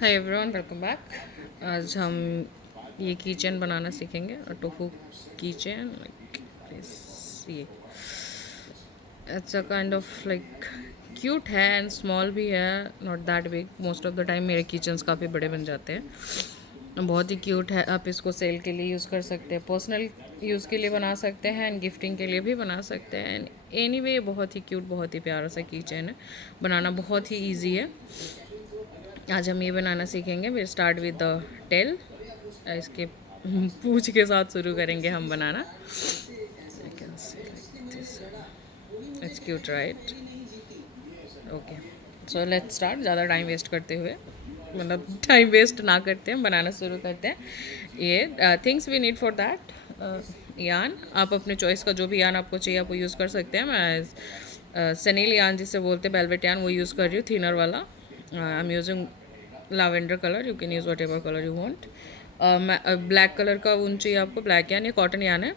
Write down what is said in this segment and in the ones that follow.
Hi everyone, welcome back. आज हम ये कीचेन बनाना सीखेंगे और टोफू कीचेन लाइक ये it's a kind of like cute है एंड स्मॉल भी है, not that big. Most of the time मेरे किचन्स काफ़ी बड़े बन जाते हैं। बहुत ही क्यूट है। आप इसको सेल के लिए यूज़ कर सकते हैं, पर्सनल यूज़ के लिए बना सकते हैं एंड गिफ्टिंग के लिए भी बना सकते हैं। एंड एनीवे बहुत ही क्यूट, बहुत ही प्यारा सा कीचेन है। बनाना बहुत ही ईजी है। आज हम ये बनाना सीखेंगे। Will start with the tail. इसके पूंछ के साथ शुरू करेंगे हम बनाना। It's cute right. Okay, so let's start. ज़्यादा टाइम वेस्ट करते हुए, मतलब टाइम वेस्ट ना करते हैं, बनाना शुरू करते हैं। ये things we need for that. Yarn, आप अपने चॉइस का जो भी यान आपको चाहिए आप वो यूज़ कर सकते हैं। मैं सनील यान जिसे बोलते हैं, वेलवेट यान, वो यूज़ कर रही हूँ, थिनर वाला। I am using lavender colour. You can use what ever colour you want. Black colour का ऊन चाहिए आपको, ब्लैक यान या कॉटन यान है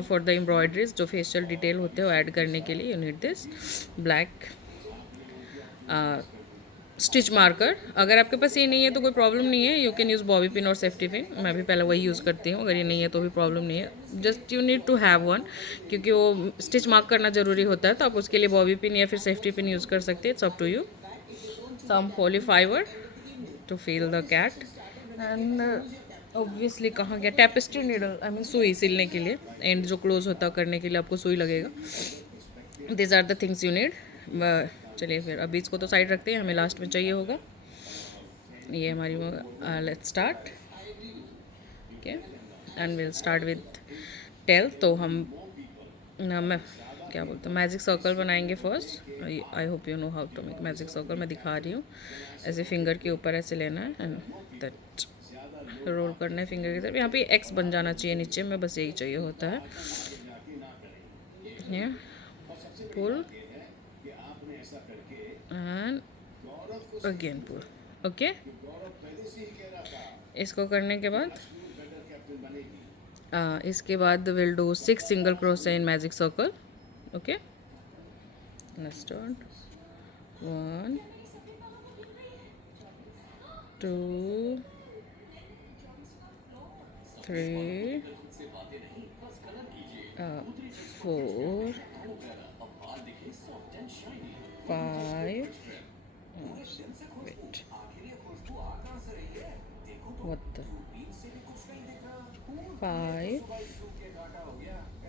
फॉर द एम्ब्रॉयडरीज। जो फेशियल डिटेल होते हैं वो ऐड करने के लिए you need this black stitch marker. अगर आपके पास ये नहीं है तो कोई प्रॉब्लम नहीं है, you can use bobby pin और सेफ्टी पिन। मैं भी पहले वही यूज़ करती हूँ। अगर ये नहीं है तो भी प्रॉब्लम नहीं है, just you need to have one, क्योंकि वो स्टिच मार्क करना ज़रूरी होता है। तो आप उसके लिए बॉबी पिन या फिर सेफ्टी पिन यूज़ कर सकते हैं। It's up to you. Some poly fiber to fill the cat and obviously कहाँ गया टेपेस्ट्री नीडल, आई मीन सुई सिलने के लिए। एंड जो क्लोज होता करने के लिए आपको सुई लगेगा। These are the things you need. चलिए फिर अभी इसको तो साइड रखते हैं, हमें लास्ट में चाहिए होगा ये हमारी। Let's start. Okay, and will start with tail. तो हम मैं क्या बोलते हैं, मैजिक सर्कल बनाएंगे first. I hope you know how to make magic circle. मैं दिखा रही हूँ। ऐसे फिंगर के ऊपर ऐसे लेना है एंड दैट रोल करना है फिंगर की तरफ। यहाँ पे एक्स बन जाना चाहिए नीचे में, बस यही चाहिए होता है। ये pull and again pull. Okay, इसको करने के बाद इसके बाद will do 6 single crochet in magic circle. Okay, let's start. 1 2 3 4 5 wait, what the 5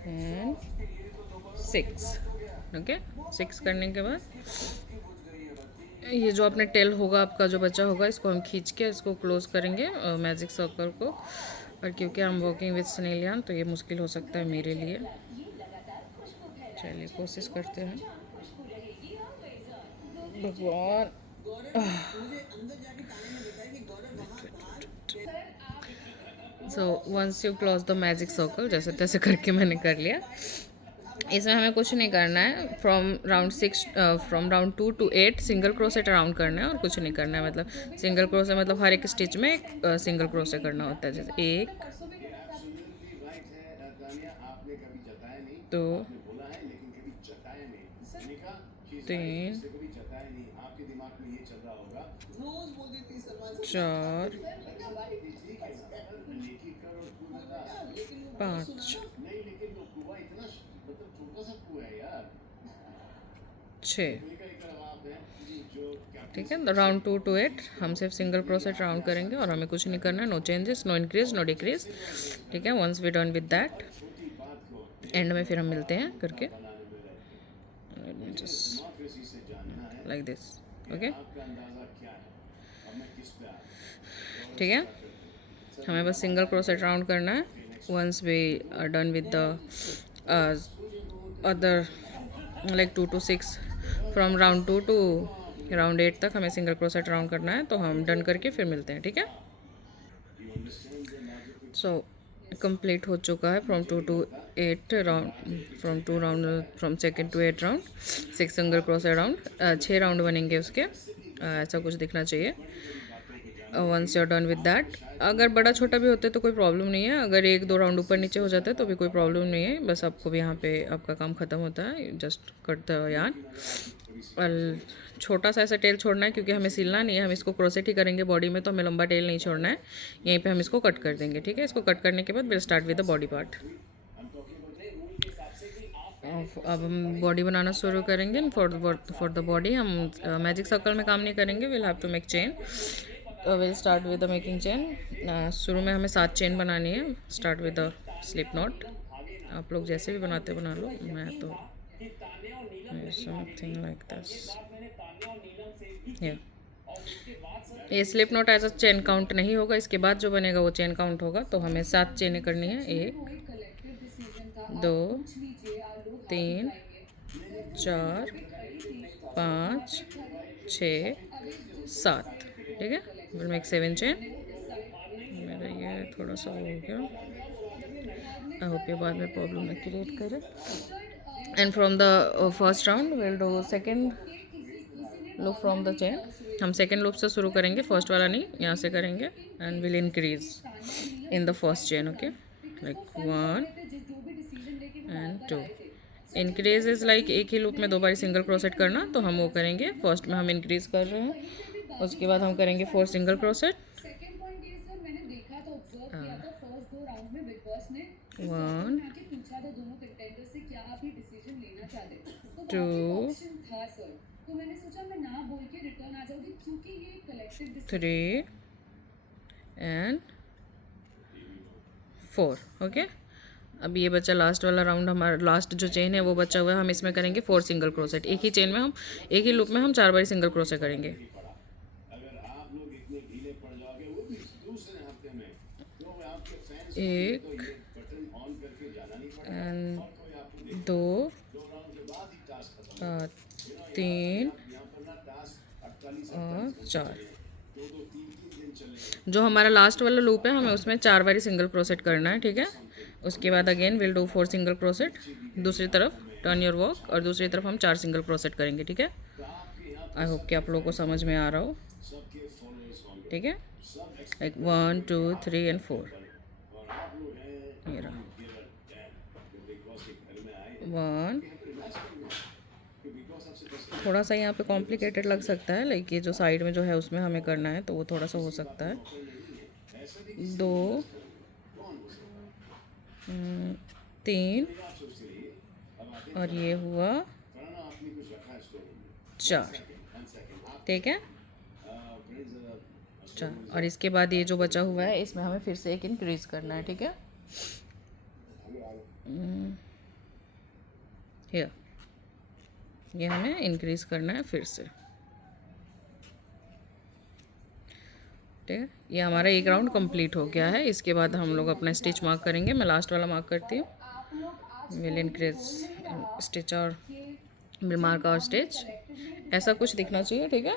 and 6। Okay, 6 करने के बाद ये जो अपने टेल होगा आपका जो बचा होगा, इसको हम खींच के इसको क्लोज करेंगे मैजिक सर्कल को। और क्योंकि हम वर्किंग विद स्नेलियन तो ये मुश्किल हो सकता है मेरे लिए। चलिए कोशिश करते हैं। भगवान, so once you close the magic circle, जैसे तैसे करके मैंने कर लिया। इसमें हमें कुछ नहीं करना है। From round 2 to 8 single crochet round करना है और कुछ नहीं करना है। मतलब सिंगल क्रोसे मतलब हर एक स्टिच में एक सिंगल क्रोसे करना होता है। जैसे 1 2 3 4 5 6। ठीक है, राउंड 2 to 8 हम सिर्फ सिंगल क्रोसेट राउंड करेंगे और हमें कुछ नहीं करना है। No changes, no increase, no decrease. ठीक है, once we done with that, end में फिर हम मिलते हैं करके जस्ट लाइक दिस। ओके, ठीक है, हमें बस सिंगल क्रोसेट राउंड करना है। Once we are done with the other like 2 to 6, from round 2 to round 8 तक हमें सिंगल क्रोसेट राउंड करना है। तो हम डन करके फिर मिलते हैं। ठीक है, सो कंप्लीट हो चुका है। From 2 to 8 round, from second to 8 round, 6 single crochet round, 6 round बनेंगे उसके। ऐसा कुछ दिखना चाहिए। Once you are done with that, अगर बड़ा छोटा भी होता है तो कोई प्रॉब्लम नहीं है। अगर 1-2 राउंड ऊपर नीचे हो जाता है तो भी कोई प्रॉब्लम नहीं है। बस आपको भी यहाँ पे आपका काम ख़त्म होता है। Just cut the yarn. छोटा सा ऐसा टेल छोड़ना है क्योंकि हमें सिलना नहीं है, हम इसको क्रोसेट ही करेंगे बॉडी में, तो हमें लंबा टेल नहीं छोड़ना है। यहीं पे हम इसको कट कर देंगे, ठीक है। इसको कट करने के बाद will start with the body part. अब हम बॉडी बनाना शुरू करेंगे। फॉर द बॉडी हम मैजिक सर्कल में काम नहीं करेंगे, will have to make chain. Will start with the making chain. शुरू में हमें 7 चेन बनानी है। Start with the slip knot. आप लोग जैसे भी बनाते बना लो, मैं तो समथिंग लाइक दिस। ये slip knot as a chain count नहीं होगा, इसके बाद जो बनेगा वो चेन काउंट होगा। तो हमें 7 चेनें करनी है। 1 2 3 4 5 6 7, ठीक है। Will make 7 chain. मेरा ये थोड़ा सा हो गया, आई होप ये बाद में प्रॉब्लम ना क्रिएट करे। And from the first round will do second loop from the chain. हम सेकेंड लूप से शुरू करेंगे, फर्स्ट वाला नहीं, यहाँ से करेंगे। And will increase in the first chain, okay, like 1 and 2। Increase is like एक ही लूप में 2 बार सिंगल क्रोसेट करना, तो हम वो करेंगे। फर्स्ट में हम इंक्रीज कर रहे हैं, उसके बाद हम करेंगे 4 सिंगल क्रोसेट। 1 2 3 and 4, okay. अब ये बचा लास्ट वाला राउंड, हमारा लास्ट जो चेन है वो बचा हुआ है। हम इसमें करेंगे 4 सिंगल क्रोसेट। एक ही चेन में हम एक ही लूप में हम 4 बार सिंगल क्रोसेट करेंगे। 1 एंड 2 3 और 4। जो हमारा लास्ट वाला लूप है हमें उसमें 4 बारी सिंगल क्रोसेट करना है, ठीक है। उसके बाद अगेन विल डू 4 सिंगल क्रोसेट। दूसरी तरफ टर्न योर वर्क, और दूसरी तरफ हम 4 सिंगल क्रोसेट करेंगे, ठीक है। आई होप कि आप लोगों को समझ में आ रहा हो, ठीक है। Like 1 2 3 and 4। ये रहा 1। थोड़ा सा यहाँ पे कॉम्प्लिकेटेड लग सकता है, लाइक ये जो साइड में जो है उसमें हमें करना है, तो वो थोड़ा सा हो सकता है। 2 3 और ये हुआ 4, ठीक है। 4, और इसके बाद ये जो बचा हुआ है इसमें हमें फिर से एक इंक्रीज करना है, ठीक है। हियर ये हमें इंक्रीज करना है फिर से, ठीक है। ये हमारा एक राउंड कंप्लीट हो गया है। इसके बाद हम लोग अपना स्टिच मार्क करेंगे। मैं लास्ट वाला मार्क करती हूँ। विल इंक्रीज स्टिच और विल मार्क और स्टिच, ऐसा कुछ दिखना चाहिए, ठीक है।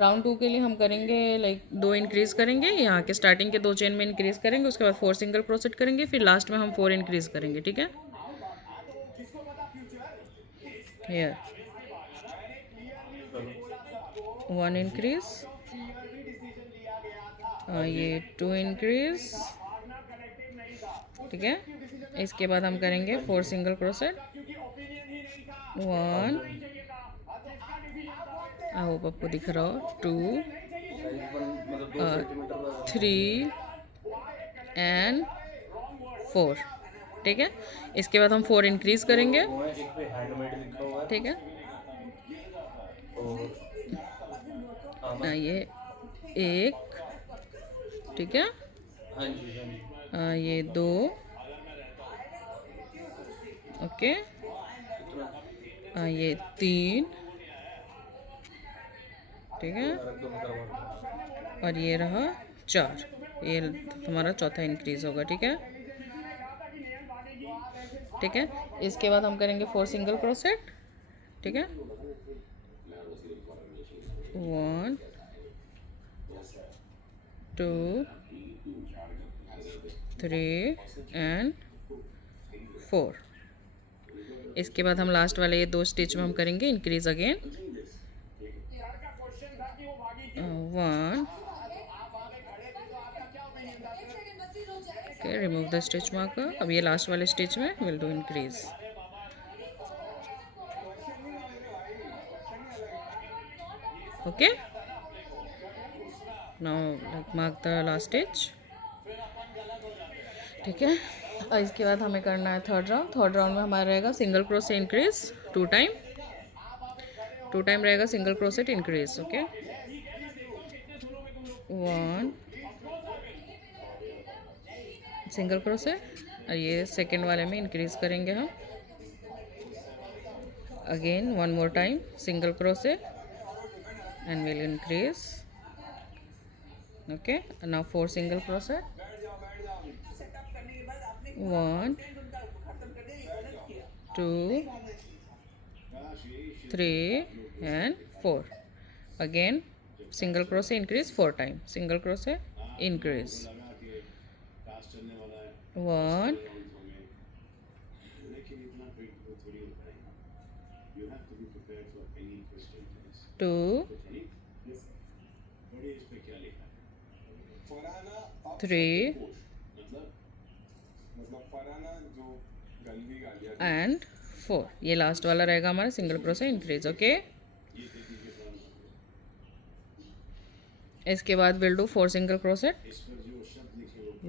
राउंड 2 के लिए हम करेंगे लाइक 2 इंक्रीज करेंगे। यहाँ के स्टार्टिंग के 2 चेन में इंक्रीज करेंगे, उसके बाद 4 सिंगल क्रोसेट करेंगे, फिर लास्ट में हम 4 इंक्रीज करेंगे, ठीक है। हियर 1 इंक्रीज, ये 2 इंक्रीज, ठीक है। इसके बाद हम करेंगे 4 सिंगल क्रोसेट। 1, आई होप आपको दिख रहा हो, 2 3 एंड 4, ठीक है। इसके बाद हम 4 इंक्रीज करेंगे, ठीक है। ये 1, ठीक है। ये 2, ओके। ये 3, ठीक है। और ये रहा 4। ये हमारा चौथा इंक्रीज होगा, ठीक है, ठीक है। इसके बाद हम करेंगे 4 सिंगल क्रोसेट, ठीक है। 1 2 3 एंड 4। इसके बाद हम लास्ट वाले ये 2 स्टिच में हम करेंगे increase again. 1, okay, remove the stitch marker. अब ये लास्ट वाले स्टिच में will do increase. Okay, now like mark the last stitch, ठीक है। और इसके बाद हमें करना है थर्ड राउंड में हमारा रहेगा सिंगल क्रोशे इंक्रीज 2 टाइम रहेगा single crochet increase, okay. 1 single crochet, और ये सेकेंड वाले में इंक्रीज करेंगे हम। Again 1 more time single crochet and will increase, okay. Now 4 single crochet, 1 2 3 and 4. Again single crochet increase 4 times, single crochet increase, 1 2 3 and 4। ये last वाला रहेगा हमारा सिंगल क्रोशे इंक्रीज, ओके। इसके बाद will do 4 single crochet,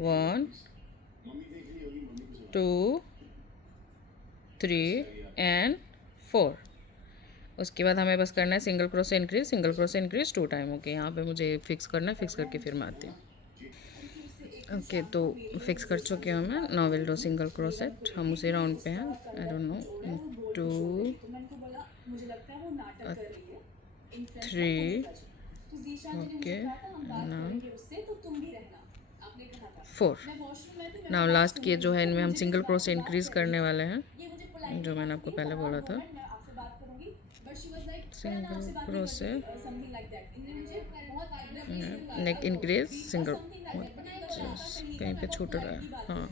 1 2 3 and 4। उसके बाद हमें बस करना है single crochet increase 2 time, okay. यहाँ पे मुझे फिक्स करना है, फिक्स करके फिर मैं आती हूँ, ओके। तो फिक्स कर चुके हैं हमें। Now will do single crochet, हम उसी राउंड पे हैं, I don't know, 2 3 okay, now 4। Now last के जो है इनमें हम सिंगल क्रोशे इंक्रीज करने वाले हैं, जो मैंने आपको पहले बोला था, सिंगल क्रोशे नेक इंक्रीज सिंगल, कहीं पे छूट रहा है, हाँ।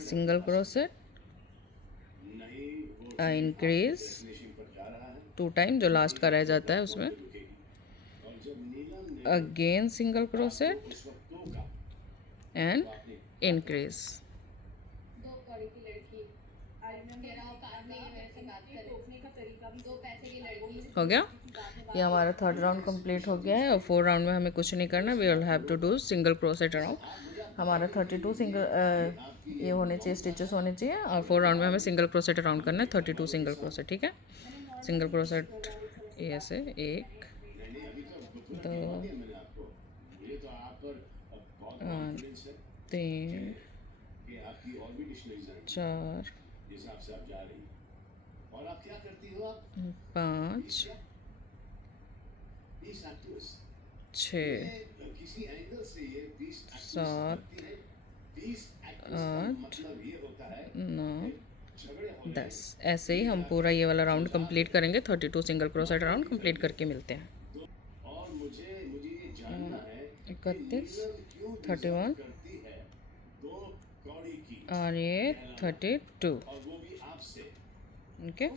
सिंगल क्रोशे इंक्रीज 2 टाइम, जो लास्ट का रह जाता है उसमें। Again single crochet and increase, हो गया। ये हमारा थर्ड राउंड कंप्लीट हो गया है, और 4 राउंड में हमें कुछ नहीं करना, we will have to do single crochet around. हमारा 32 सिंगल ये होने चाहिए, स्टिचेस होने चाहिए, और 4 राउंड में हमें सिंगल क्रोशेट अराउंड करना है, 32 सिंगल क्रोशेट, ठीक है। सिंगल क्रोशेट ऐसे 1 2 3 4 5 6 7 8 9 10। ऐसे ही हम पूरा ये वाला राउंड कंप्लीट करेंगे, 32 सिंगल क्रोशेट राउंड कंप्लीट करके मिलते हैं। 31 31 और ये 32, okay.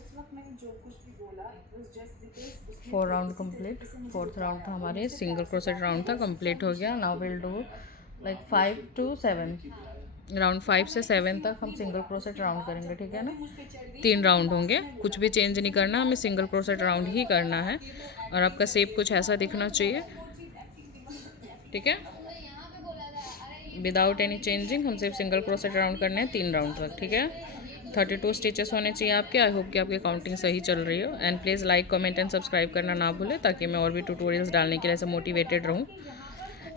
4 round complete, 4th round था हमारे, सिंगल क्रोशेट राउंड था, कंप्लीट हो गया। Now will do like 5 to 7, round 5 से 7 तक हम सिंगल क्रोशेट राउंड करेंगे, ठीक है ना। 3 राउंड होंगे, कुछ भी चेंज नहीं करना, हमें सिंगल क्रोशेट राउंड ही करना है, और आपका शेप कुछ ऐसा दिखना चाहिए, ठीक है। विदाउट एनी चेंजिंग हम सिर्फ सिंगल क्रोशेट राउंड करने हैं 3 राउंड तक, ठीक है। 32 स्टिचेस होने चाहिए आपके। आई होप कि आपकी काउंटिंग सही चल रही हो, and please like comment and subscribe करना ना भूलें, ताकि मैं और भी ट्यूटोरियल्स डालने के लिए ऐसे मोटिवेटेड रहूँ।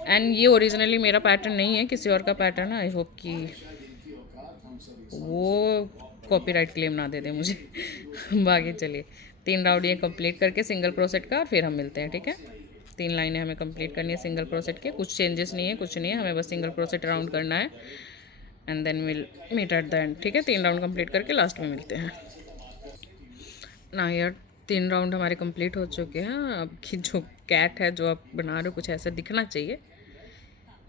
एंड ये ओरिजिनली मेरा पैटर्न नहीं है, किसी और का पैटर्न है। आई होप कि वो कॉपीराइट क्लेम ना दे दे मुझे। बाकी चलिए 3 राउंड ये कंप्लीट करके सिंगल क्रोशेट का, और फिर हम मिलते हैं, ठीक है। 3 लाइनें हमें कंप्लीट करनी है सिंगल क्रोशेट के, कुछ चेंजेस नहीं है, कुछ नहीं है, हमें बस सिंगल क्रोशेट राउंड करना है, and then will meet at the end, ठीक है। 3 राउंड कंप्लीट करके लास्ट में मिलते हैं ना। यार 3 राउंड हमारे कंप्लीट हो चुके हैं। अब की जो कैट है जो आप बना रहे हो, कुछ ऐसा दिखना चाहिए,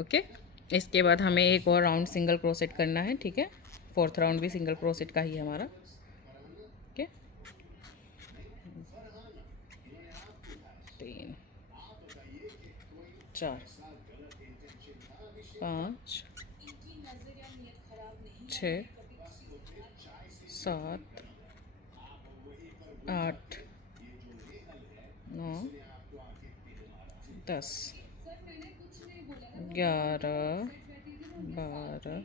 ओके। इसके बाद हमें एक और राउंड सिंगल क्रोशेट करना है, ठीक है। 4th राउंड भी सिंगल क्रोशेट का ही है हमारा, ओके। 3 4 5 6 7 8 9 10 11 12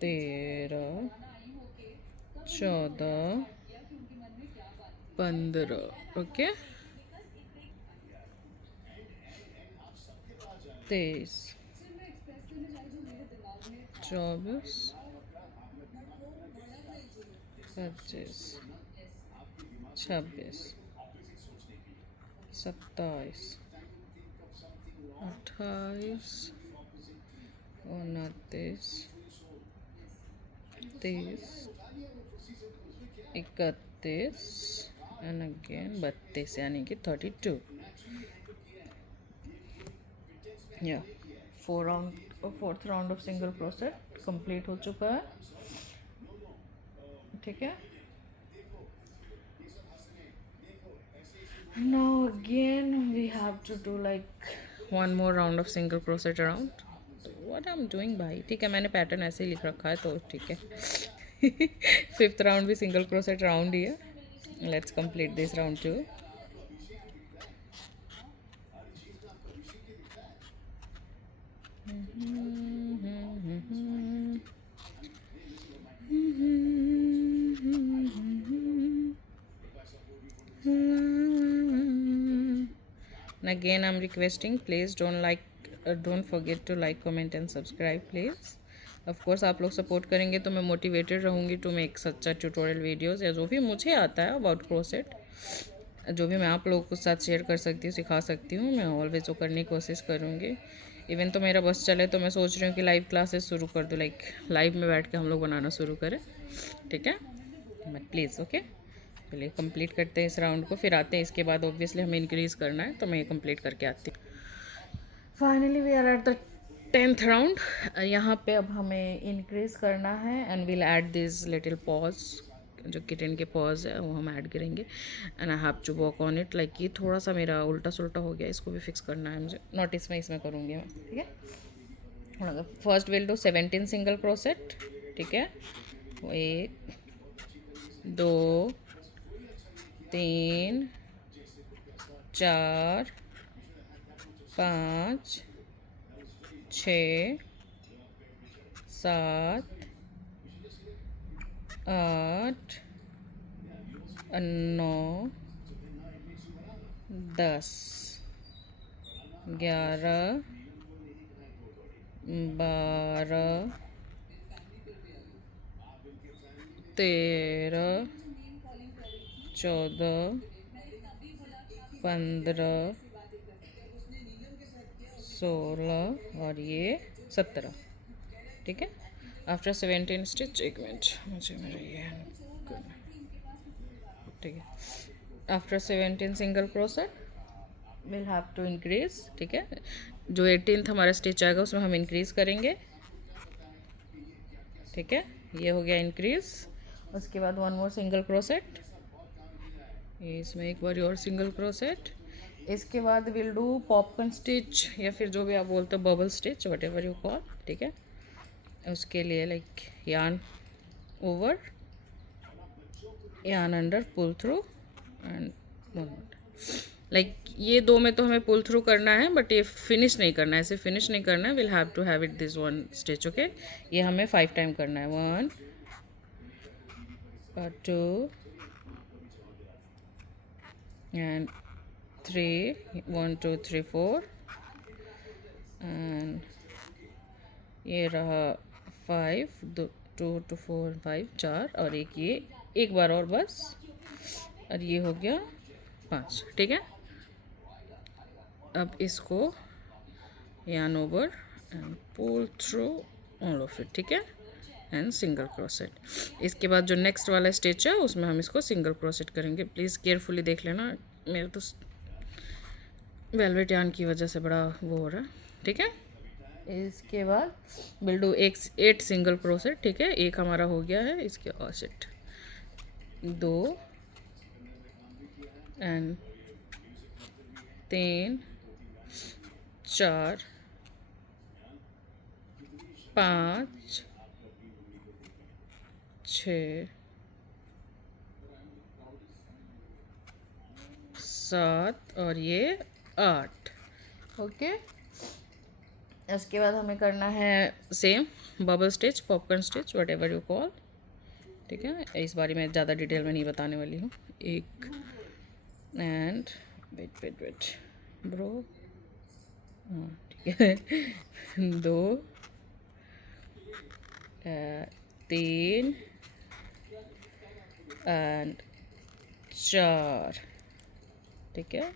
13 14 15 ओके 23 24 25 26 27 28 29 30 31 एंड अगेन 32 यानी कि 32 या fourth round of single crochet complete हो चुका है। ठीक है, now again we have to do like one more round of single crochet around. what I'm doing भाई, ठीक है, मैंने पैटर्न ऐसे ही लिख रखा है तो ठीक है। फिफ्थ राउंड भी सिंगल क्रोसेट राउंड ही है। Let's complete this round to. And again I'm requesting, please don't forget to like, comment and subscribe please. Of course आप लोग सपोर्ट करेंगे तो मैं मोटिवेटेड रहूँगी टू मेक सच्चा ट्यूटोरियल वीडियोस, या जो भी मुझे आता है अबाउट क्रोसेट, जो भी मैं आप लोगों के साथ शेयर कर सकती हूँ, सिखा सकती हूँ, मैं ऑलवेज वो करने की कोशिश करूँगी। इवन तो मेरा बस चले तो मैं सोच रही हूँ कि लाइव क्लासेस शुरू कर दूँ, लाइक लाइव में बैठ के हम लोग बनाना शुरू करें। ठीक है, बट प्लीज़ ओके। चलिए कंप्लीट करते हैं इस राउंड को, फिर आते हैं इसके बाद ऑब्वियसली हमें इंक्रीज़ करना है तो मैं ये कंप्लीट करके आती हूँ। Finally we are at the 10th round. यहाँ पे अब हमें इंक्रीज़ करना है and will add this little paws, जो किटन के पॉज है वो हम ऐड करेंगे and I have to work on it. Like ये थोड़ा सा मेरा उल्टा सुल्टा हो गया, इसको भी फिक्स करना है मुझे, नोटिस में इसमें करूँगी मैं। ठीक है, first will do 17 single crochet. ठीक है, 1 2 3 4 5 6 7 8 9 10 11 12 13 14 15 16 और ये 17। ठीक है, आफ्टर 17 स्टिच, एक मिनट मुझे मेरा ये ठीक है, after 17 single crochet will have to increase. ठीक है, जो 18th हमारा स्टिच आएगा उसमें हम इंक्रीज करेंगे। ठीक है, ये हो गया इंक्रीज। उसके बाद वन मोर सिंगल क्रोसेट, ये इसमें एक बार और सिंगल क्रोसेट। इसके बाद विल डू पॉपकॉर्न स्टिच, या फिर जो भी आप बोलते हो bubble stitch, whatever you call. ठीक है, उसके लिए like yarn over, yarn under, pull through and like ये दो में तो हमें पुल थ्रू करना है, बट ये फिनिश नहीं करना है, ऐसे फिनिश नहीं करना है। Will have to have it this one stitch. Okay, ये हमें 5 टाइम करना है, 1 2 एंड 3, 1 2 3 4 एंड ये रहा 5, 2 2 4 5 4 और एक ये एक बार और बस, और ये हो गया 5। ठीक है, अब इसको yarn over and pull through all of it। ठीक है, एंड सिंगल क्रोसेट। इसके बाद जो नेक्स्ट वाला स्टिच है उसमें हम इसको सिंगल क्रोसेट करेंगे। प्लीज़ केयरफुली देख लेना, मेरे तो वेलवेट यार्न की वजह से बड़ा वो हो रहा है। ठीक है, इसके बाद विल डू 8 सिंगल क्रोसेट। ठीक है, एक हमारा हो गया है, इसके ऑसेट 2 एंड 3 4 5 6 7 और ये 8। ओके, इसके बाद हमें करना है same bubble stitch, popcorn stitch, whatever you call. ठीक है, इस बारे में ज़्यादा डिटेल में नहीं बताने वाली हूँ। एक and wait wait wait bro, हाँ ठीक है 2 3 एंड 4। ठीक है,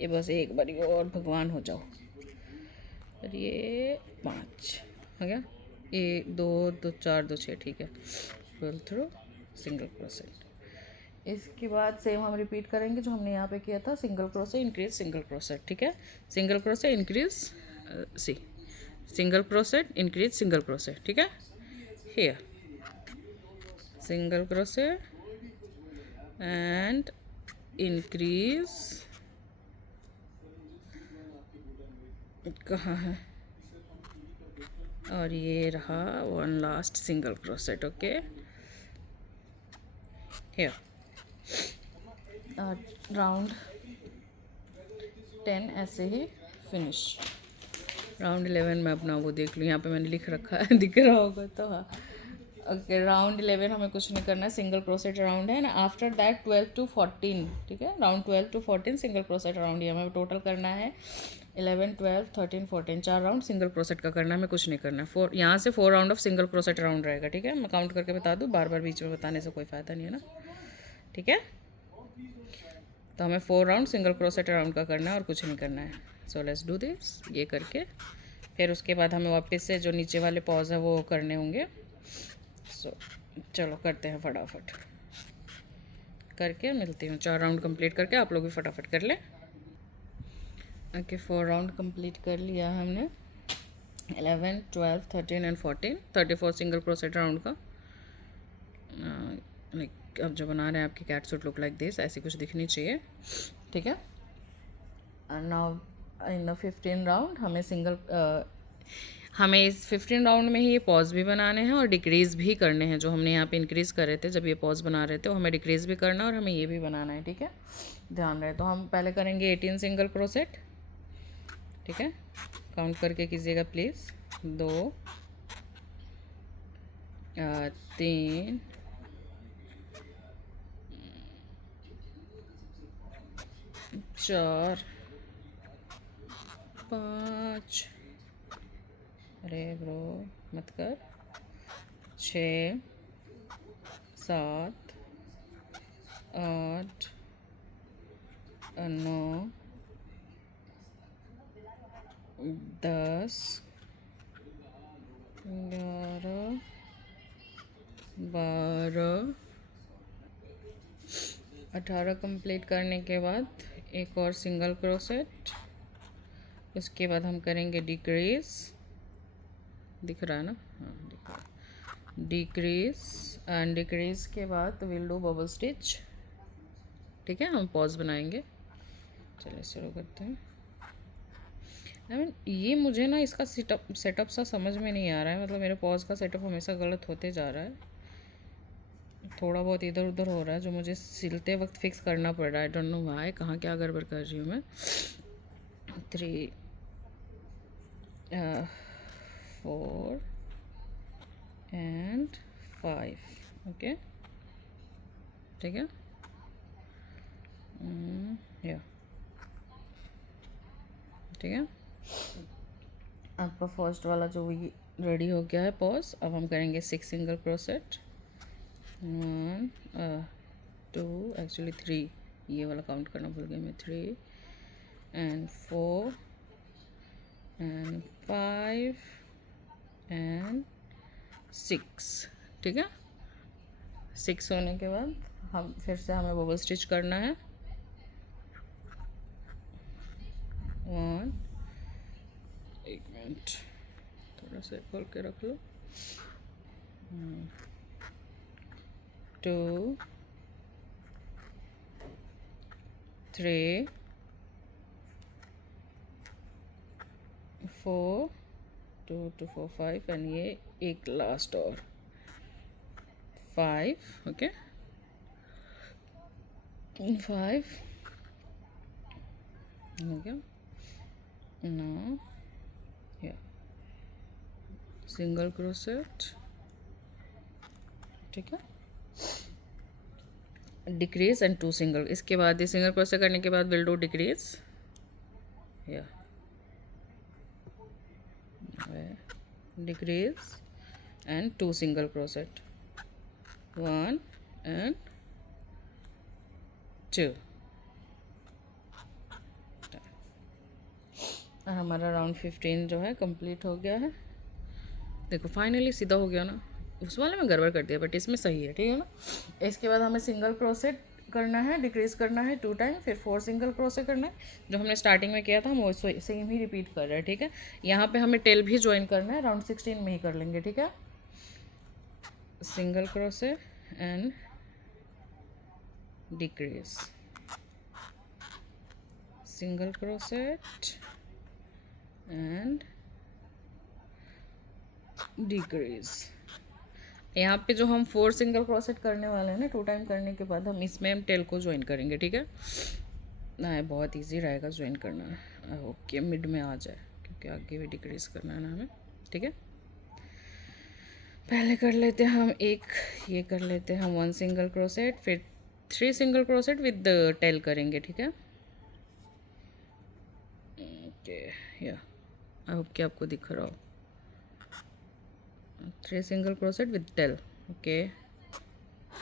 ये बस एक बारी और भगवान हो जाओ। और ये 5 हो गया, 1 2 2 4 2 6। ठीक है, पुल थ्रू सिंगल क्रोसेट। इसके बाद सेम हम रिपीट करेंगे जो हमने यहाँ पे किया था, single crochet increase single crochet. ठीक है, single crochet increase single crochet increase single crochet. ठीक है, here single crochet and increase, कहाँ है, और ये रहा one last single crochet. Okay, here round 10 ऐसे ही फिनिश। राउंड 11 में अपना वो देख लूँ, यहाँ पे मैंने लिख रखा है दिख रहा होगा तो। हाँ, ओके, राउंड 11 हमें कुछ नहीं करना है, सिंगल क्रोसेट राउंड है ना। After that 12 to 14। ठीक है, round 12 to 14 single crochet round, ये हमें टोटल करना है 11 12 13 14, 4 राउंड सिंगल क्रोसेट का करना है, हमें कुछ नहीं करना है। 4 यहाँ से 4 round of single crochet round रहेगा। ठीक है, मैं काउंट करके बता दूँ, बार बार बीच में बताने से कोई फ़ायदा नहीं है ना। ठीक है, तो हमें 4 राउंड सिंगल क्रोसेट राउंड का करना है और कुछ नहीं करना है। सो लेट्स डू दिस, ये करके फिर उसके बाद हमें वापस से जो नीचे वाले पॉज है वो करने होंगे। सो चलो करते हैं फटाफट करके मिलती हूँ। 4 राउंड कंप्लीट करके आप लोग भी फटाफट कर लें। ओके, 4 राउंड कंप्लीट कर लिया हमने, 11 12 13 एंड 14, 34 सिंगल क्रोसेट राउंड का। लाइक अब जो बना रहे हैं आपकी cat should look like this, ऐसी कुछ दिखनी चाहिए। ठीक है, नाउ इन द 15 राउंड हमें इस 15 राउंड में ही ये पॉज भी बनाने हैं और डिक्रीज़ भी करने हैं। जो हमने यहाँ पे इंक्रीज़ कर रहे थे जब ये पॉज बना रहे थे, वो हमें डिक्रीज़ भी करना है और हमें ये भी बनाना है। ठीक है, ध्यान रहे। तो हम पहले करेंगे 18 सिंगल क्रोसेट। ठीक है, काउंट करके कीजिएगा प्लीज़। 2 3 4 5, अरे ब्रो मत कर, 6 7 8 9 10 11 12 18 कंप्लीट करने के बाद एक और सिंगल क्रोसेट। उसके बाद हम करेंगे डिक्रीज, दिख रहा है ना, हाँ दिख रहा है, डिक्रीज एंड डिक्रीज के बाद विल डू बबल स्टिच। ठीक है, हम पॉज बनाएंगे। चलिए शुरू करते हैं। आई मीन ये मुझे ना इसका सेटअप सा समझ में नहीं आ रहा है, मतलब मेरे पॉज का सेटअप हमेशा गलत होते जा रहा है, थोड़ा बहुत इधर उधर हो रहा है जो मुझे सिलते वक्त फिक्स करना पड़ रहा है। आई डोंट नो व्हाई, कहाँ क्या गड़बड़ कर रही हूँ मैं। 3 4 एंड 5। ओके, ठीक है, या ठीक है, आपका फर्स्ट वाला जो रेडी हो गया है पॉज। अब हम करेंगे 6 सिंगल क्रोसेट, 1 2 एक्चुअली 3, ये वाला काउंट करना भूल गई मैं, 3 एंड 4 एंड 5 एंड 6। ठीक है, 6 होने के बाद हम फिर से हमें बबल स्टिच करना है। 1, एक मिनट थोड़ा सा खोल के रख लो, 2 3 4 2 2 4 5 एंड ये एक लास्ट और 5. ओके 5 हो गया ना. या सिंगल क्रोसेट, ठीक है, डिक्रीज एंड 2 सिंगल. इसके बाद ये सिंगल क्रोसेट करने के बाद विल डू डिक्रीज. या decrease and 2 single crochet, 1 and 2. और हमारा राउंड 15 जो है कंप्लीट हो गया है. देखो फाइनली सीधा हो गया ना. उस वाले में गड़बड़ कर दिया बट इसमें सही है, ठीक है ना. इसके बाद हमें सिंगल क्रोसेट करना है, डिक्रीज करना है 2 टाइम, फिर 4 सिंगल क्रोसेट करना है. जो हमने स्टार्टिंग में किया था हम वो सेम ही रिपीट कर रहे हैं, ठीक है. यहाँ पे हमें टेल भी ज्वाइन करना है, राउंड 16 में ही कर लेंगे, ठीक है. Single crochet and decrease, single crochet and decrease. यहाँ पे जो हम 4 सिंगल क्रोसेट करने वाले हैं ना 2 टाइम करने के बाद, हम इसमें हम टेल को ज्वाइन करेंगे, ठीक है ना. बहुत इजी रहेगा ज्वाइन करना. ओके मिड में आ जाए क्योंकि आगे भी डिक्रीज करना है ना हमें, ठीक है. पहले कर लेते हैं हम एक ये कर लेते हैं हम 1 सिंगल क्रोसेट, फिर 3 सिंगल क्रोसेट विद टेल करेंगे, ठीक है. ओके या आई होप कि आपको दिख रहा हो. 3 single crochet with tail. Okay,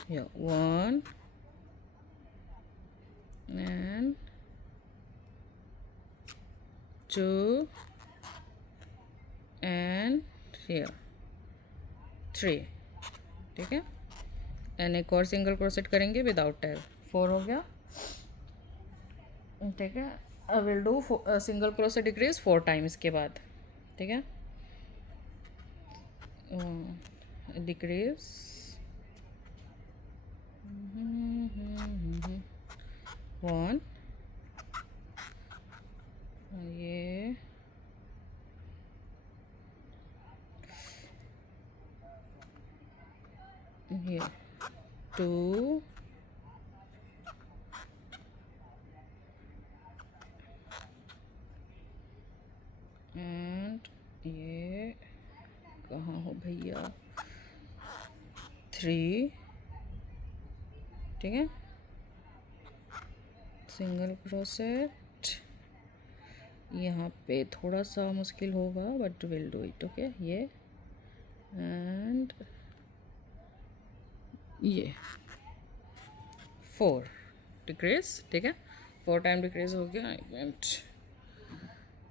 yeah, 1 and 2 and here 3, ठीक है. एंड एक और सिंगल क्रोसेट करेंगे विदाउट टेल. 4 हो गया, ठीक है. I will do single crochet decrease 4 time इसके बाद, ठीक है. डिक्रीज 1, ये 2 एंड ये कहाँ हो भैया 3, ठीक है. सिंगल क्रोसेट यहाँ पे थोड़ा सा मुश्किल होगा but will do it. Okay ये एंड ये 4 डिक्रीज, ठीक है. 4 टाइम डिक्रीज हो गया. एंड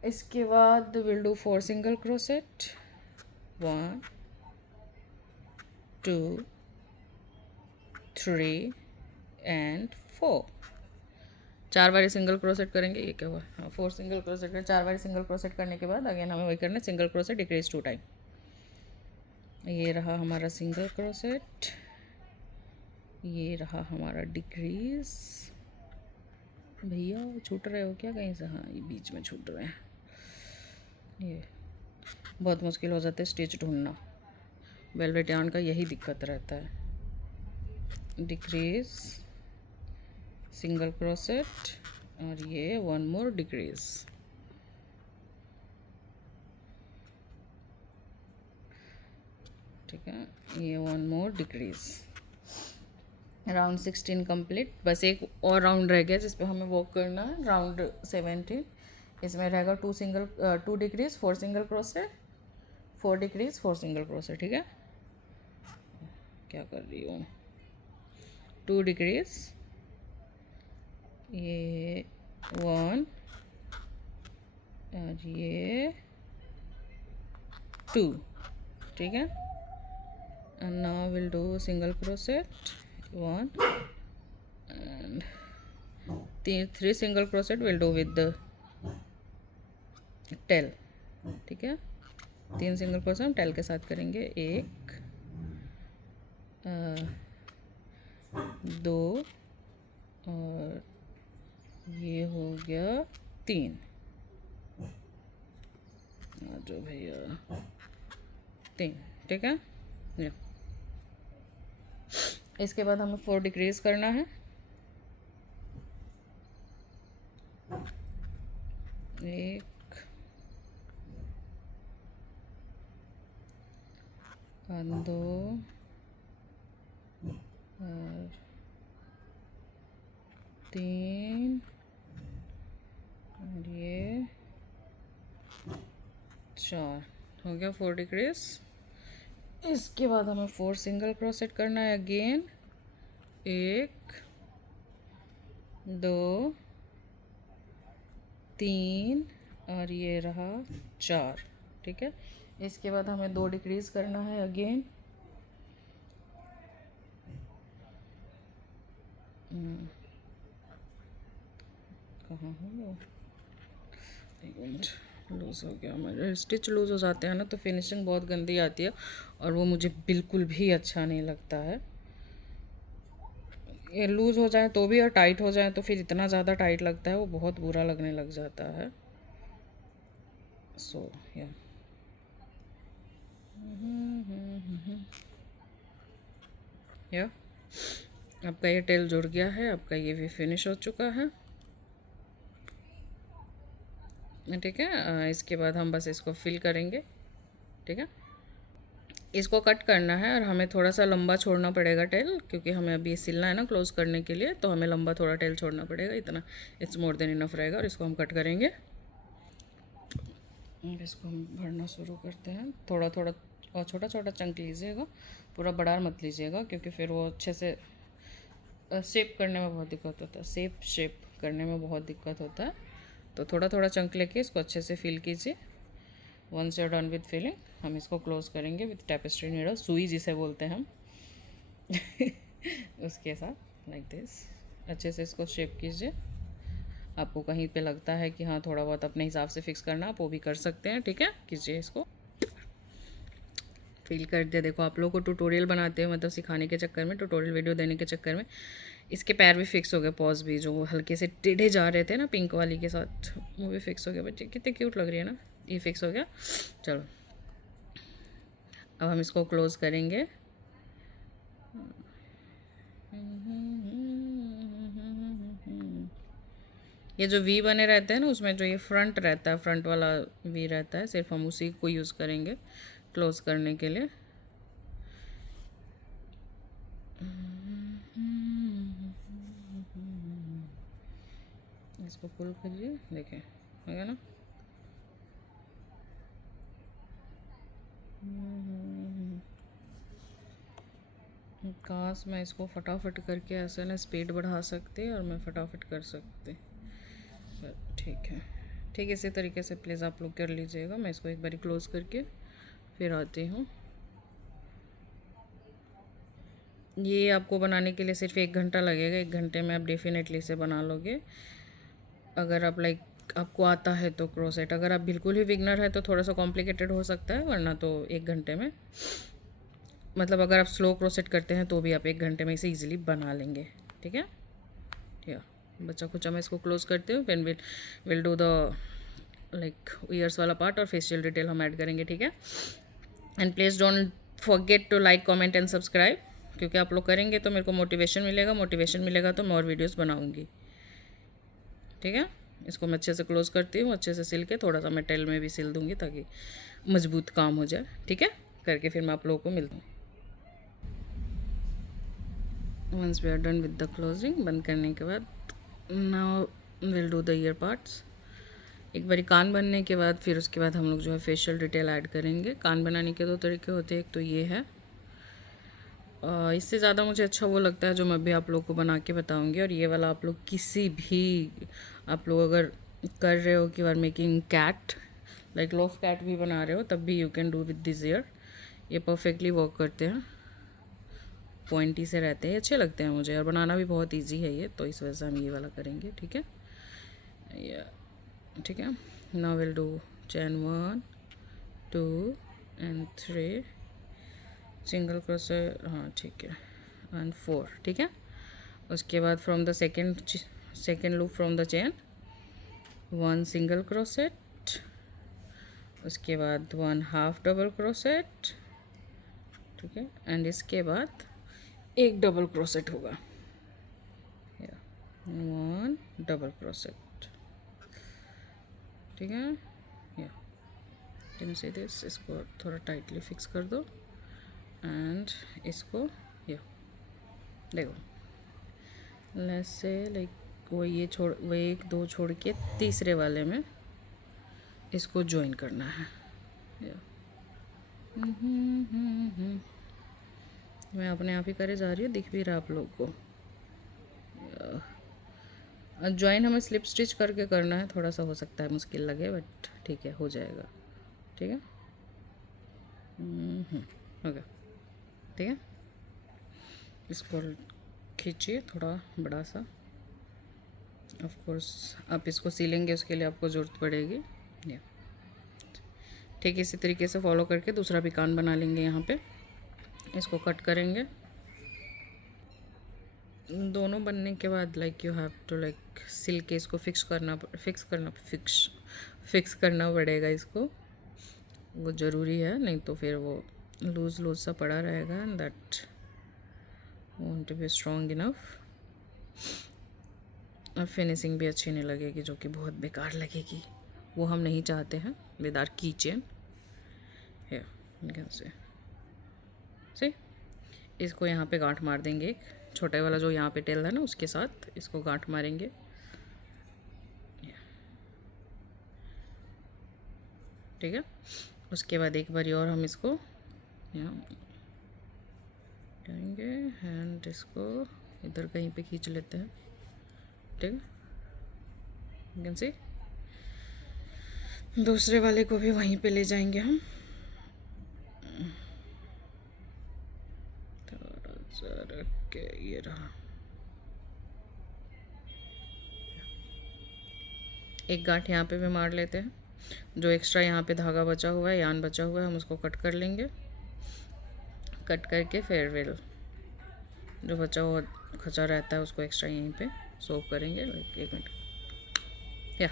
इसके बाद विल डू 4 सिंगल क्रोसेट, 1 2 3 एंड 4. 4 बारी सिंगल क्रोसेट करेंगे. ये क्या हुआ, हाँ 4 सिंगल क्रोसेट कर 4 बारी सिंगल क्रोसेट करने के बाद अगेन हमें वही करना है, सिंगल क्रोसेट डिक्रीज 2 टाइम. ये रहा हमारा सिंगल क्रोसेट, ये रहा हमारा डिक्रीज. भैया छूट रहे हो क्या कहीं से? हाँ ये बीच में छूट रहे हैं. ये बहुत मुश्किल हो जाता है स्टिच ढूंढना. वेलवेट यार्न का यही दिक्कत रहता है. डिक्रीज सिंगल क्रोसेट और ये 1 मोर डिक्रीज. ठीक है, ये 1 मोर डिक्रीज. Round 16 complete. बस एक और राउंड रह गया जिस पे हमें वर्क करना है, राउंड 17. इसमें रहेगा 2 decrease 4 single क्रोसेट, 4 decrease 4 single crochet, ठीक है. क्या कर रही हूँ, 2 डिक्रीज, ये 1 और ये 2, ठीक है. and now we'll do single crochet 1 and 3 single crochet we'll do with the tail, ठीक है. 3 सिंगल क्रोशेट हम टेल के साथ करेंगे. 1 2 और ये हो गया 3. जो भैया 3, ठीक है। ये इसके बाद हमें 4 डिक्रीज करना है। 1 2 और 3 और ये 4 हो गया 4 डिक्रीज। इसके बाद हमें 4 सिंगल क्रोसेट करना है अगेन। 1 2 3 और ये रहा 4, ठीक है। इसके बाद हमें 2 डिक्रीज करना है अगेन। कहाँ है वो, एक मिनट, लूज़ हो गया। मेरे स्टिच लूज़ हो जाते हैं ना तो फिनिशिंग बहुत गंदी आती है और वो मुझे बिल्कुल भी अच्छा नहीं लगता है। ये लूज़ हो जाए तो भी और टाइट हो जाए तो फिर इतना ज़्यादा टाइट लगता है, वो बहुत बुरा लगने लग जाता है। सो या आपका ये टेल जुड़ गया है, आपका ये भी फिनिश हो चुका है, ठीक है। इसके बाद हम बस इसको फिल करेंगे, ठीक है। इसको कट करना है और हमें थोड़ा सा लंबा छोड़ना पड़ेगा टेल, क्योंकि हमें अभी सिलना है ना क्लोज करने के लिए, तो हमें लंबा थोड़ा टेल छोड़ना पड़ेगा। इतना इट्स मोर देन इनफ रहेगा। और इसको हम कट करेंगे। इसको हम भरना शुरू करते हैं। थोड़ा थोड़ा और छोटा छोटा चंक लीजिएगा, पूरा बड़ा मत लीजिएगा, क्योंकि फिर वो अच्छे से शेप करने में बहुत दिक्कत होता है। शेप करने में बहुत दिक्कत होता है, तो थोड़ा थोड़ा चंक लेके इसको अच्छे से फिल कीजिए। Once you are done with filling, हम इसको क्लोज करेंगे विथ टेपेस्ट्री नीडल, सुई जिसे बोलते हैं हम उसके साथ लाइक दिस अच्छे से इसको शेप कीजिए। आपको कहीं पे लगता है कि हाँ थोड़ा बहुत अपने हिसाब से फिक्स करना, आप वो भी कर सकते हैं, ठीक है। कीजिए इसको फील कर दिया। देखो आप लोगों को ट्यूटोरियल बनाते हैं, मतलब सिखाने के चक्कर में, ट्यूटोरियल वीडियो देने के चक्कर में इसके पैर भी फिक्स हो गए। पॉज भी जो हल्के से टेढ़े जा रहे थे ना पिंक वाली के साथ, वो भी फिक्स हो गया। बच्चे कितने क्यूट लग रही है ना, ये फिक्स हो गया। चलो अब हम इसको क्लोज करेंगे। ये जो वी बने रहते हैं ना, उसमें जो ये फ्रंट रहता है, फ्रंट वाला वी रहता है, सिर्फ हम उसी को यूज़ करेंगे क्लोज करने के लिए। इसको पुल करिए, देखें हो गया ना। काश मैं इसको फटाफट करके ऐसे ना स्पीड बढ़ा सकते और मैं फटाफट कर सकते, पर ठीक है। ठीक इसी तरीके से प्लीज़ आप लोग कर लीजिएगा। मैं इसको एक बार क्लोज करके फिर आती हूँ। ये आपको बनाने के लिए सिर्फ 1 घंटा लगेगा। 1 घंटे में आप डेफिनेटली इसे बना लोगे, अगर आप आपको आता है तो क्रोसेट। अगर आप बिल्कुल ही बिगनर है तो थोड़ा सा कॉम्प्लिकेटेड हो सकता है, वरना तो 1 घंटे में, मतलब अगर आप स्लो क्रोसेट करते हैं तो भी आप 1 घंटे में इसे ईजिली बना लेंगे, ठीक है। या बच्चा कुछ मैं इसको क्लोज करते हूँ, फिर विल डू द ईयर्स वाला पार्ट और फेशियल डिटेल हम ऐड करेंगे, ठीक है। And please don't forget to like comment and subscribe, क्योंकि आप लोग करेंगे तो मेरे को मोटिवेशन मिलेगा तो मैं और वीडियोस बनाऊंगी, ठीक है। इसको मैं अच्छे से क्लोज करती हूँ, अच्छे से सिल के, थोड़ा सा मैं टेल में भी सिल दूँगी ताकि मजबूत काम हो जाए, ठीक है। करके फिर मैं आप लोगों को मिलता हूँ once we are done with the closing. बंद करने के बाद now will do the ear parts. एक बारी कान बनने के बाद फिर उसके बाद हम लोग जो है फेशियल डिटेल ऐड करेंगे। कान बनाने के 2 तरीके होते हैं, एक तो ये है, इससे ज़्यादा मुझे अच्छा वो लगता है जो मैं भी आप लोग को बना के बताऊंगी। और ये वाला आप लोग किसी भी, आप लोग अगर कर रहे हो कि are making cat loaf cat भी बना रहे हो, तब भी you can do with this ear. ये परफेक्टली वर्क करते हैं, पॉइंटी से रहते हैं, अच्छे लगते हैं मुझे, और बनाना भी बहुत ईजी है ये, तो इस वजह से हम ये वाला करेंगे, ठीक है। ठीक है, now will do chain 1 2 and 3 single crochet, हाँ ठीक है, एंड 4, ठीक है। उसके बाद from the second loop from the chain 1 single crochet, उसके बाद 1/2 डबल क्रोसेट, ठीक है, एंड इसके बाद एक डबल क्रोसेट होगा, 1 डबल क्रोसेट, ठीक है। या कैन सी दिस, इसको थोड़ा टाइटली फिक्स कर दो एंड इसको या देखो लेट्स से लाइक वो ये छोड़, वो 1 2 छोड़ के तीसरे वाले में इसको ज्वाइन करना है। मैं अपने आप ही करे जा रही हूँ, दिख भी रहा आप लोग को। ज्वाइन हमें स्लिप स्टिच करके करना है, थोड़ा सा हो सकता है मुश्किल लगे बट ठीक है, हो जाएगा, ठीक है। हो गया, ठीक है। इसको खींचिए थोड़ा बड़ा सा, ऑफ कोर्स आप इसको सिलेंगे उसके लिए आपको ज़रूरत पड़ेगी। ये ठीक इसी तरीके से फॉलो करके दूसरा भी कान बना लेंगे। यहाँ पे इसको कट करेंगे। दोनों बनने के बाद like you have to like सिल के इसको फिक्स करना पड़ेगा इसको, वो ज़रूरी है, नहीं तो फिर वो लूज़ सा पड़ा रहेगा and that won't be strong enough, और फिनिशिंग भी अच्छी नहीं लगेगी, जो कि बहुत बेकार लगेगी, वो हम नहीं चाहते हैं विद आवर की चेन। से इसको यहाँ पे गांठ मार देंगे, एक छोटे वाला जो यहाँ पे टेल है ना उसके साथ इसको गांठ मारेंगे। ठीक है, उसके बाद एक बार और हम इसको यहाँ करेंगे एंड इसको इधर कहीं पे खींच लेते हैं, ठीक है। यू कैन सी दूसरे वाले को भी वहीं पे ले जाएंगे हम, थोड़ा सा रख के, ये रहा। एक गांठ यहाँ पे भी मार लेते हैं, जो एक्स्ट्रा यहाँ पे धागा बचा हुआ है, यान बचा हुआ है, हम उसको कट कर लेंगे। कट करके फिर विल जो बचा हुआ खचा रहता है उसको एक्स्ट्रा यहीं पे सोव करेंगे। लाइक 1 मिनट या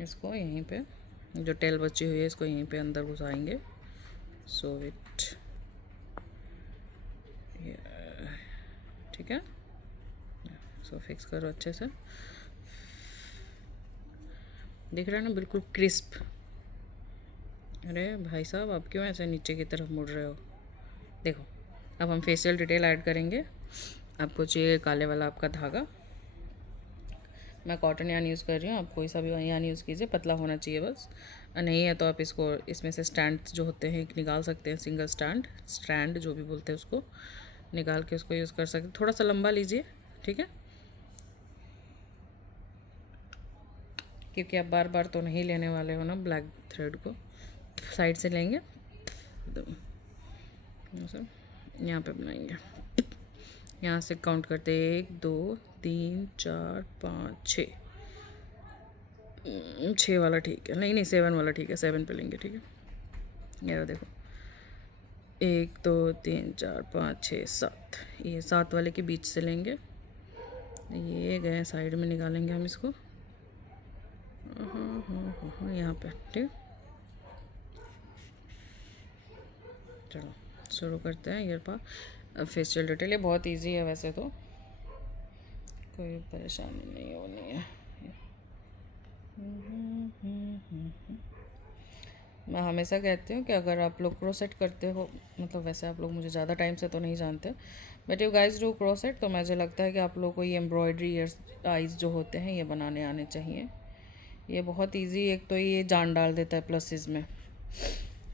इसको यहीं पे जो टेल बची हुई है इसको यहीं पे अंदर घुसाएंगे। सो इट ठीक है, सो फिक्स करो अच्छे से। दिख रहा है ना, बिल्कुल क्रिस्प। अरे भाई साहब, आप क्यों ऐसे नीचे की तरफ मुड़ रहे हो? देखो, अब हम फेशियल डिटेल ऐड करेंगे। आपको चाहिए काले वाला आपका धागा, मैं कॉटन यान यूज़ कर रही हूँ, आप कोई सा भी यान यूज़ कीजिए, पतला होना चाहिए बस। नहीं है तो आप इसको इसमें से स्टैंड जो होते हैं निकाल सकते हैं, सिंगल स्टैंड जो भी बोलते हैं उसको निकाल के उसको यूज़ कर सकते हैं। थोड़ा सा लंबा लीजिए, ठीक है, क्योंकि आप बार बार तो नहीं लेने वाले हो ना ब्लैक थ्रेड को, साइड से लेंगे। यहाँ पे बनाएंगे, यहाँ से काउंट करते 1 2 3 4 5 6, 6 वाला ठीक है, नहीं 7 वाला ठीक है, 7 पे लेंगे, ठीक है। ये देखो 1 2 3 4 5 6 7, ये 7 वाले के बीच से लेंगे, ये गए साइड में, निकालेंगे हम इसको यहाँ पे, ठीक। चलो शुरू करते हैं। ईयर पा फेशियल डिटेल, ये बहुत इजी है वैसे तो, कोई परेशानी नहीं होनी है। मैं हमेशा कहती हूँ कि अगर आप लोग क्रोसेट करते हो, मतलब वैसे आप लोग मुझे ज़्यादा टाइम से तो नहीं जानते, बट यू गाइस डू क्रोसेट, तो मुझे लगता है कि आप लोग को ये एम्ब्रॉयडरी आइज़ जो होते हैं ये बनाने आने चाहिए। ये बहुत इजी, एक तो ये जान डाल देता है प्लसेस में,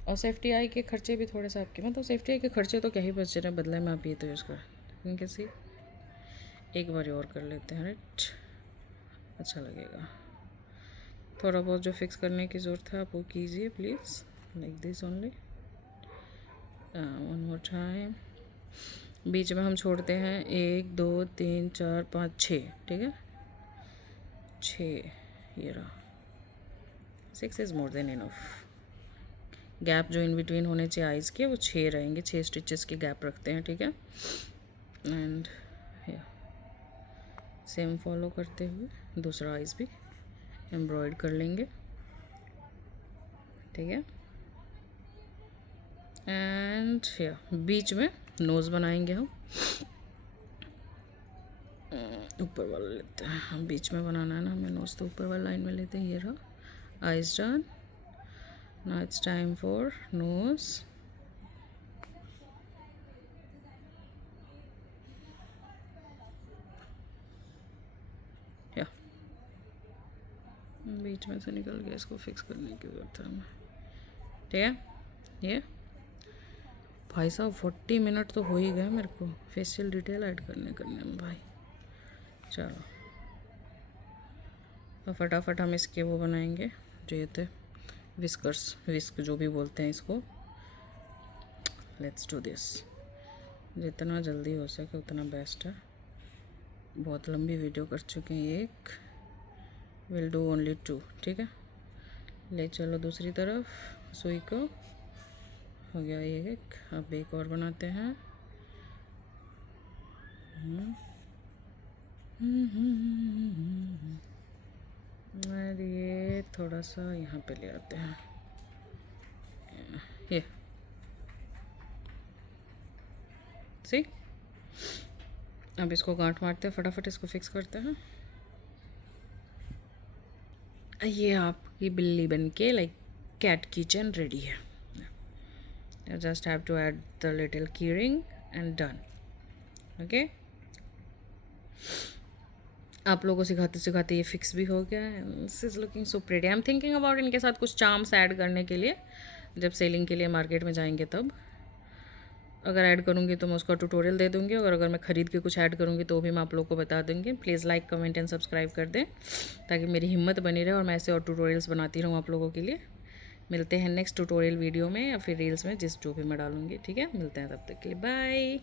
और सेफ्टी आई के खर्चे भी थोड़े से आपके, मतलब सेफ्टी आई के खर्चे तो क्या ही बच रहे हैं, बदले में आप ये तो यूज़ कर कैसे। एक बार और कर लेते हैं, राइट, अच्छा लगेगा। थोड़ा बहुत जो फिक्स करने की ज़रूरत है आप वो कीजिए please, like this only. One more time, बीच में हम छोड़ते हैं 1 2 3 4 5 6, ठीक है, 6, ये रहा, 6 is more than enough. Gap जो इन बिटवीन होने चाहिए आइज़ के वो 6 रहेंगे, 6 स्टिचेस के गैप रखते हैं, ठीक है। एंड सेम फॉलो करते हुए दूसरा आइज़ भी एम्ब्रॉयड कर लेंगे, ठीक है। एंड या बीच में नोज़ बनाएंगे हम, ऊपर वाला लेते हैं, हम बीच में बनाना है ना हमें नोज़, तो ऊपर वाला लाइन में लेते हैं। ये रहा eyes done. Now it's time for nose. या बीच में से निकल गया, इसको फिक्स करने की ज़रूरत है हमें, ठीक है। ये भाई साहब 40 मिनट तो हो ही गए मेरे को फेशियल डिटेल ऐड करने में भाई। चलो तो फटाफट हम इसके वो बनाएंगे जो ये थे विस्कर्स, विस्क जो भी बोलते हैं इसको। लेट्स डू दिस, जितना जल्दी हो सके उतना बेस्ट है। बहुत लंबी वीडियो कर चुके हैं एक, विल डू ओनली 2, ठीक है। ले चलो दूसरी तरफ सुई को, हो गया ये एक। अब एक और बनाते हैं। और ये थोड़ा सा यहाँ पे ले आते हैं, ये सी। अब इसको गांठ मारते हैं, फटाफट इसको फिक्स करते हैं। ये आपकी बिल्ली बन के लाइक कैट किचन रेडी है। You just have to add the little keyring and done. Okay. आप लोगों को सिखाते सिखाते ये फिक्स भी हो गया है। This is looking so pretty. I am thinking about इनके साथ कुछ चार्म्स ऐड करने के लिए, जब सेलिंग के लिए मार्केट में जाएंगे तब अगर ऐड करूँगी तो मैं उसका ट्यूटोरियल दे दूँगी, और अगर मैं ख़रीद के कुछ ऐड करूँगी तो भी मैं आप लोग को बता दूँगी। Please like comment and subscribe कर दें ताकि मेरी हिम्मत बनी रहे और मैं ऐसे और ट्यूटोरियल्स बनाती रहूँ आप लोगों के लिए। मिलते हैं नेक्स्ट ट्यूटोरियल वीडियो में या फिर रील्स में, जो भी मैं डालूँगी, ठीक है। मिलते हैं तब तक के लिए, बाय।